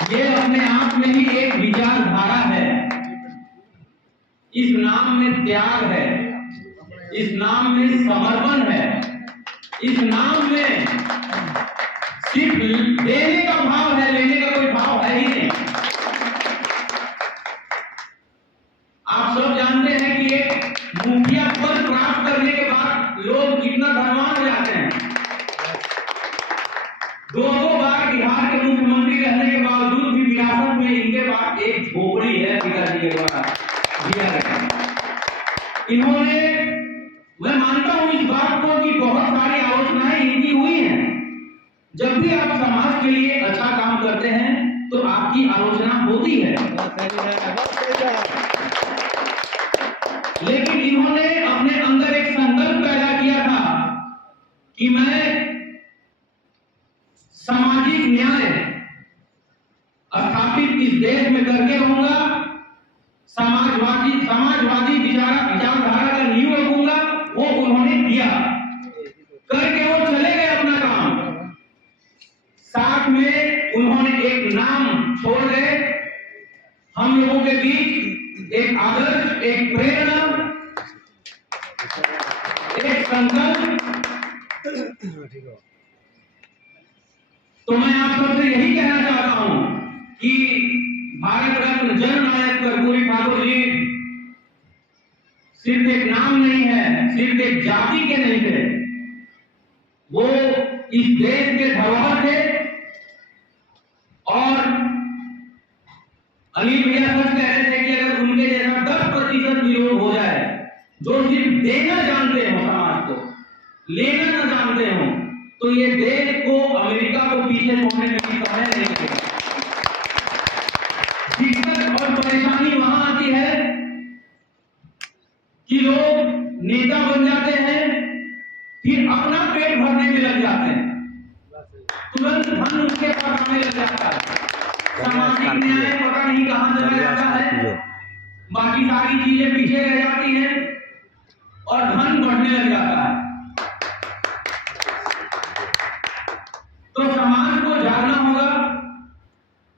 ये अपने आप में ही एक विचारधारा है। इस नाम में त्याग है, इस नाम में समर्पण है, इस नाम में सिर्फ देने का भाव है, लेने का कोई भाव है ही नहीं। आप सब जानते हैं कि एक मुखिया पद प्राप्त करने के बाद लोग कितना धनवान हो जाते हैं। दो बार बिहार के मुख्यमंत्री रहने के बावजूद भी विरासत में इनके पास एक झोपड़ी है पिताजी के द्वारा दिया गया। इन्होंने, मैं मानता हूं इस बात को कि बहुत सारी आलोचनाएं इनकी हुई हैं। जब भी आप समाज के लिए अच्छा काम करते हैं तो आपकी आलोचना होती है, लेकिन इन्होंने अपने अंदर एक संकल्प पैदा किया था कि मैं सामाजिक न्याय स्थापित इस देश में करके रहूंगा, समाजवादी विचारधारा का नींव रखूंगा। वो उन्होंने दिया, करके वो चले गए अपना काम। साथ में उन्होंने एक नाम छोड़ गए, हम लोगों के बीच एक आदर्श, एक प्रेरणा, एक संकल्प। तो मैं आप सबसे यही कहना चाहता हूं कि भारत रत्न जननायक कर्पूरी ठाकुर जी सिर्फ एक नाम नहीं है, सिर्फ एक जाति के नहीं थे, वो इस देश के धरोहर थे। और अली भैया सच कह रहे थे कि अगर उनके जैसा 10% भी लोग हो जाए जो सिर्फ देना जानते हो समाज को, लेना न जानते हो, तो ये देश को, अमेरिका को पीछे छोड़ने में भी समय नहीं लगेगा। दिक्कत और परेशानी वहां आती है कि लोग नेता बन जाते हैं, फिर अपना पेट भरने में लग जाते हैं, तुरंत धन उसके पास आने लग जाता है, सामाजिक न्याय पता नहीं कहां चला जाता है, बाकी सारी चीजें पीछे रह जाती हैं और धन बढ़ने लग जाता है। तो समाज को जागना होगा।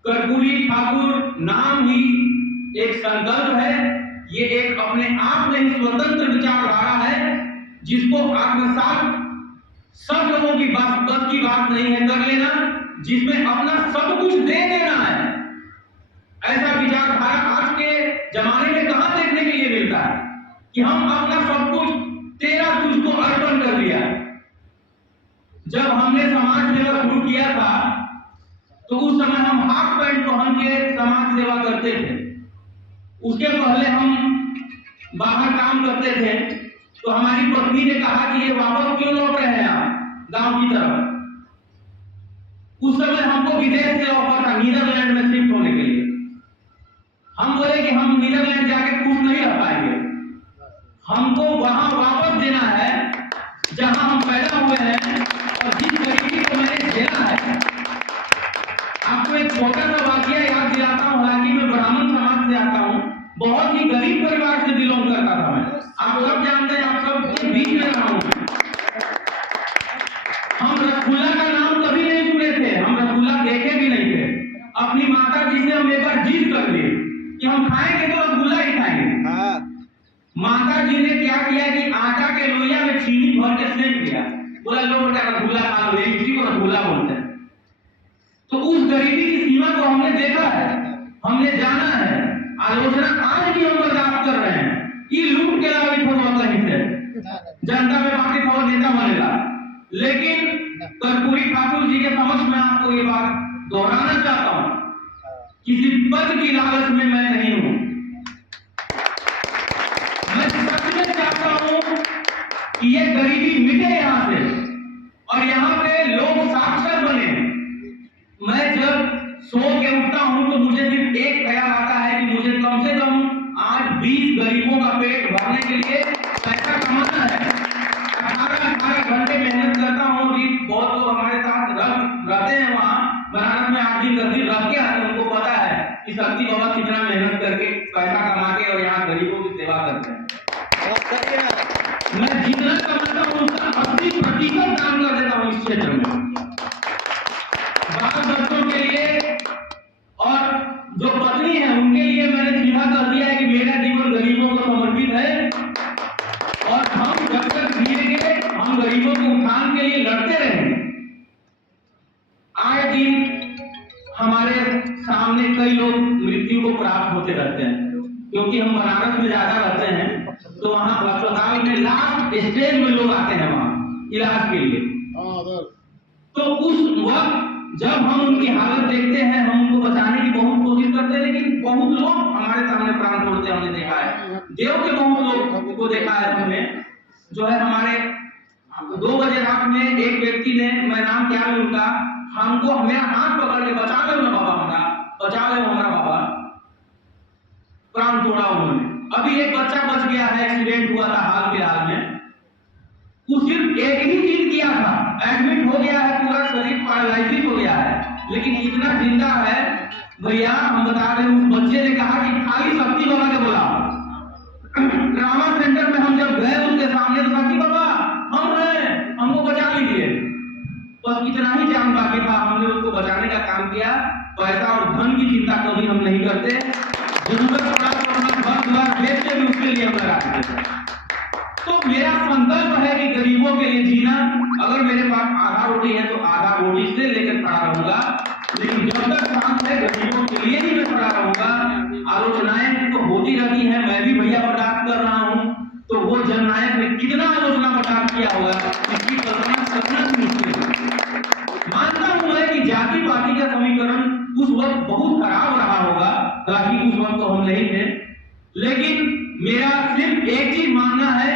कर्पूरी ठाकुर नाम ही एक संकल्प है, ये एक अपने आप में ही स्वतंत्र विचारधारा है जिसको आत्मसात सब लोगों की बस की बात नहीं है कर लेना, जिसमें अपना सब कुछ दे देना है। ऐसा विचारधारा आज के जमाने में कहां देखने के लिए मिलता है कि हम अपना सब कुछ तेरा तुझको अर्पण कर दिया। जब हमने समाज सेवा शुरू किया था तो उस समय हम हाफ पैंट पहन के समाज सेवा करते थे। उसके पहले हम बाहर काम करते थे, तो हमारी पत्नी ने कहा कि ये वापस क्यों लौट रहे हैं आप गांव की तरफ। उस समय हमको विदेश से ऑफर था नीदरलैंड में शिफ्ट होने के लिए। हम बोले कि हम नीदरलैंड जाके खुश नहीं रह पाएंगे, हमको वहां वापस देना है जहां हम पैदा हुए हैं और जिस गरीबी को मैंने झेला है। आपको एक छोटा सा वाकया याद दिलाता हूँ। हालांकि मैं ब्राह्मण समाज से आता हूँ, बहुत ही गरीब परिवार से बिलोंग करता था मैं। आप सब जानते हैं, आप सब के बीच में रहा हूँ। हम रसगुल्ला का नाम कभी नहीं सुने थे, हम रसगुल्ला देखे भी नहीं थे। अपनी माता जी से हम एक बार जिद कर लिए कि हम खाएंगे तो रसगुल्ला ही खाएंगे। माता जी ने क्या किया कि आटा के लोहिया में चीनी भर के सेंक दिया, बोला लो बेटा रसगुल्ला खा लो, इसी को रसगुल्ला बोलते हैं। तो उस गरीबी की सीमा को हमने देखा है, हमने जाना है। आलोचना आज भी हम बर्दाश्त कर रहे हैं कि लूट के लावे थोड़ा कहीं से जनता में बाकी थोड़ा नेता बनेगा। लेकिन कर्पूरी ठाकुर जी के समक्ष मैं आपको ये बात दोहराना चाहता हूं, किसी पद की लालच में मैं नहीं हूं। मैं सच में चाहता हूं कि ये गरीबी मिटे यहां से और यहां पे लोग साक्षर बने। मैं जब सो के उठता हूं तो मुझे सिर्फ एक ख्याल आता है कि मुझे कम से कम आज 20 गरीबों का पेट भरने के लिए पैसा कमाना है। 18 घंटे मेहनत करता हूं। भी बहुत लोग हमारे साथ रहते हैं वहां बनारस में, 8 दिन 10 दिन रह के आते हैं। उनको पता है कि शक्ति बाबा कितना मेहनत करके पैसा कमा के और यहाँ गरीबों की सेवा करते हैं। मैं जितना कमाता हूं उसका 80% दान कर देता हूं इस क्षेत्र में, बाल बच्चों के लिए हमारे सामने कई लोग मृत्यु को प्राप्त होते रहते हैं, क्योंकि हम बनारस में ज्यादा रहते हैं, तो वहाँ अस्पताल में लास्ट स्टेज में लोग आते हैं वहाँ इलाज के लिए। तो उस वक्त जब हम उनकी हालत देखते हैं, हम उनको बचाने की बहुत कोशिश करते हैं, लेकिन बहुत लोग हमारे सामने प्राण छोड़ते हमने देखा है। देव के बहुत लोग को देखा है हमने, जो है हमारे 2 बजे रात में एक व्यक्ति ने, मैं नाम क्या है उनका, हमको मेरा हाथ पकड़ के बचा लो ना बाबा, हमारा बचा लो हमारा बाबा, प्राण तोड़ा उन्होंने। अभी एक बच्चा बच गया है, एक्सीडेंट हुआ था हाल फिलहाल में, वो सिर्फ एक ही चीज किया था, एडमिट हो गया है, पूरा शरीर पैरालाइसिस हो गया है, लेकिन इतना जिंदा है भैया। हम बता रहे उस बच्चे ने कहा कि खाली शक्ति बाबा के बोला। ट्रामा सेंटर में हम जब गए उसके सामने, तो शक्ति बाबा हम हैं, हमको बचा लीजिए। बस इतना ही जान बाकी था, हमने उसको बचाने का काम किया। पैसा और धन की चिंता कभी हम नहीं करते, जरूरत पड़ा तो अपना घर बेच के भी उसके लिए हम लगा देते हैं। तो मेरा संकल्प है कि गरीबों के लिए जीना। अगर मेरे पास आधा रोटी है तो आधा रोटी से लेकर खड़ा रहूंगा, लेकिन जब तक सांस है गरीबों के लिए ही मैं खड़ा रहूंगा। आलोचनाएं तो होती रहती हैं, मैं भी भैया बर्दाश्त कर रहा हूं, तो वो जननायक ने कितना आलोचना बर्दाश्त किया होगा, इसकी कल्पना करना मुश्किल है। मानता हूं मैं कि जाति पाति का समीकरण उस वक्त बहुत खराब रहा होगा, हालांकि उस वक्त तो हम नहीं थे, लेकिन मेरा सिर्फ एक चीज मानना है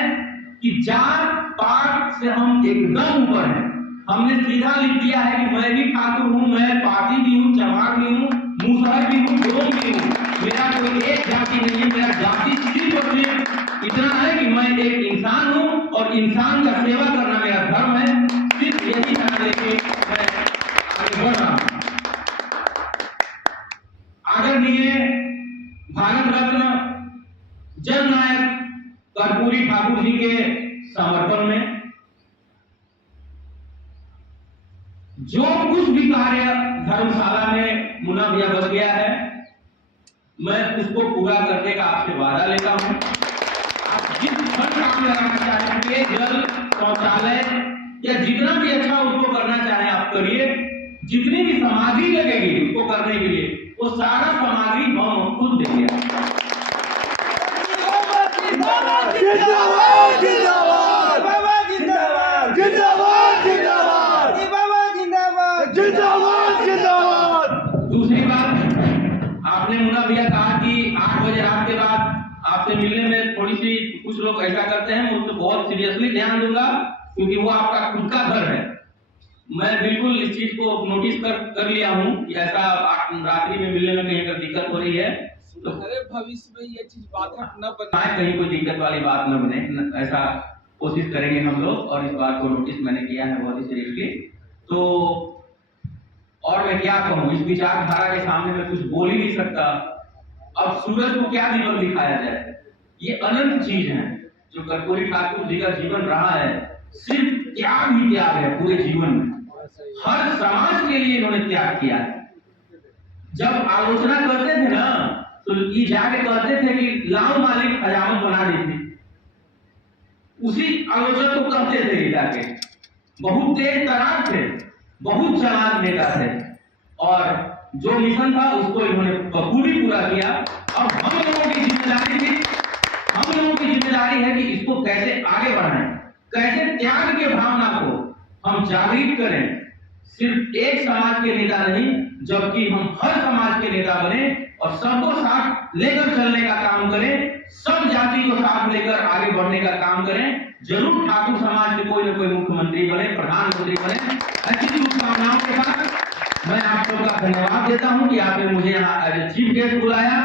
कि जात पात से हम एकदम ऊपर हैं। हमने सीधा लिख दिया है कि मैं भी ठाकुर हूं, मैं पाटी भी हूं, चमार भी हूं, मूसहर भी हूं, डोम भी हूं। मेरा कोई एक जाति नहीं है, मेरा जाति सिर्फ और सिर्फ इतना है कि मैं एक इंसान हूं और इंसान का सेवा करना मेरा धर्म है। सिर्फ यही ध्यान लेके मैं आगे बढ़ रहा हूं। आदरणीय भारत रत्न जननायक कर्पूरी ठाकुर जी के समर्पण में जो कुछ भी कार्य धर्मशाला में मुन्ना भैया बच गया है, मैं उसको पूरा करने का आपसे वादा लेता हूं। आप जिस फंड काम लगाना चाहेंगे, जल शौचालय या जितना भी अच्छा उसको करना चाहें आप करिए। जितनी भी सामग्री लगेगी उसको करने के लिए, वो सारा सामग्री हम खुद देंगे। जिंदाबाद जिंदाबाद जिंदाबाद जिंदाबाद जिंदाबाद जिंदाबाद जिंदाबाद जिंदाबाद। दूसरी बात, आपने मुन्ना भैया कहा कि 8 बजे रात के बाद आपसे मिलने में थोड़ी सी कुछ लोग ऐसा करते हैं, मैं उस पर बहुत सीरियसली ध्यान दूंगा, क्योंकि वो आपका खुद का घर है। मैं बिल्कुल इस चीज को नोटिस कर लिया हूँ कि ऐसा रात्रि में मिलने में कहीं अगर दिक्कत हो रही है तो अरे भविष्य में ये चीज बाधक न बने, कहीं कोई दिक्कत वाली बात न बने, ऐसा कोशिश करेंगे हम लोग। और इस बात को नोटिस मैंने किया है बहुत ही सीरियसली। तो और मैं क्या कहूँ, इस विचारधारा के सामने मैं कुछ बोल ही नहीं सकता। अब सूरज को क्या दीपक दिखाया जाए, ये अनंत चीज है जो कर्पूरी ठाकुर जी का जीवन रहा है। सिर्फ त्याग ही त्याग है पूरे जीवन में, हर समाज के लिए इन्होंने त्याग किया है। जब आलोचना करते थे ना, तो ये जाके कहते थे कि लाओ मालिक खजाना बना देते, उसी आलोचना को कहते थे जाके। बहुत तेज तरार थे, बहुत चालाक नेता थे, और जो मिशन था उसको इन्होंने बखूबी पूरा किया। अब हम लोगों की जिम्मेदारी थी, हम लोगों की जिम्मेदारी है कि इसको कैसे आगे बढ़ाएं, कैसे त्याग के भावना को हम जागृत करें। सिर्फ एक समाज के नेता नहीं, जबकि हम हर समाज के नेता बने और सबको साथ लेकर चलने का काम करें, सब जाति को साथ लेकर आगे बढ़ने का काम करें। जरूर ठाकुर समाज के कोई न कोई मुख्यमंत्री बने, प्रधानमंत्री बने। ऐसी शुभकामनाओं के साथ मैं आप सबका धन्यवाद देता हूं कि आपने मुझे यहाँ एज ए चीफ गेस्ट बुलाया।